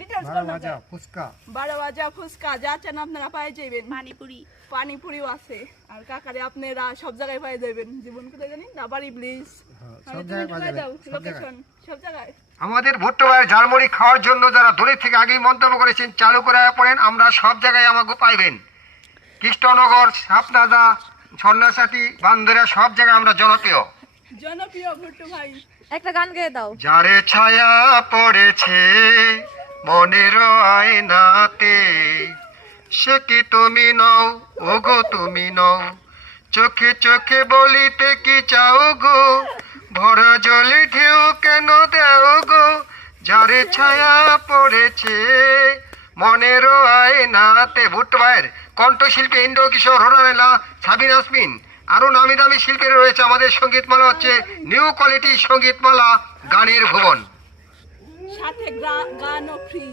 Details কোন ভাজা ফুচকা 12 ভাজা ফুচকা যা চান আপনারা পাই যাবেন। পানিপুরিও আছে। আর কাকারে আপনারা সব জায়গায় পাই যাবেন। জীবন কোথায় জানি না বাড়ি প্লিজ সব জায়গায় পাই যাবেন। লোকেশন সব জায়গায়। আমাদের ভুট্টো ভাইয়ের ঝালমুড়ি খাওয়ার জন্য যারা দূরে থেকে আগেই মন্তব্য করেছেন চালু করে পড়েন, আমরা সব জায়গায় আমাকে পাইবেন। কৃষ্ণনগর, সাপনাদা, সন্ন্যাসাটি, বান্দরা সব জায়গায় আমরা জনপ্রিয় ভুট্টো ভাই। একটা গান গেয়ে দাও। যারে ছায়া পড়েছে মনের আয়নাতে, সে কি তুমি নও, ওগো তুমি নও, চোখে চোখে বলিতে কি চাও গো, ভরা জলে ঢেউ কেন দেও গো, যারে ছায়া পড়েছে মনের আয়নাতে। ভুট্টো ভাইয়ের কণ্ঠশিল্পী ইন্দ্র কিশোর, হোরানেলা, সাবিন আসমিন, আরো নামি দামি শিল্পীরা রয়েছে। আমাদের সঙ্গীতমালা হচ্ছে নিউ কোয়ালিটি সঙ্গীতমালা, গানের ভুবন। সাথে গানও ফ্রি।